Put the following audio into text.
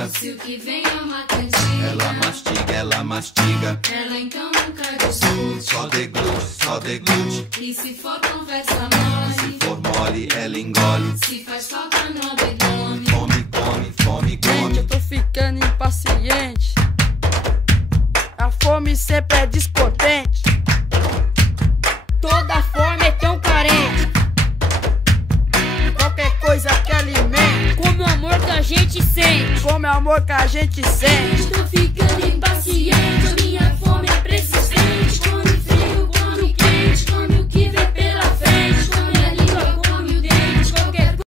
mastiga. Se o que vem é uma cantiga, Ela mastiga, ela mastiga. ela então nunca discute. Só deglute, só deglute. E se for conversa mole, Se for mole, ela engole. se faz falta não abdome. Come, come, fome, Gente, come. eu tô ficando impaciente. A fome sempre é descontente. Toda fome é tão carente. Qualquer coisa que alimente. Como o amor que a gente sente. Como é o amor que a gente sente. Tô ficando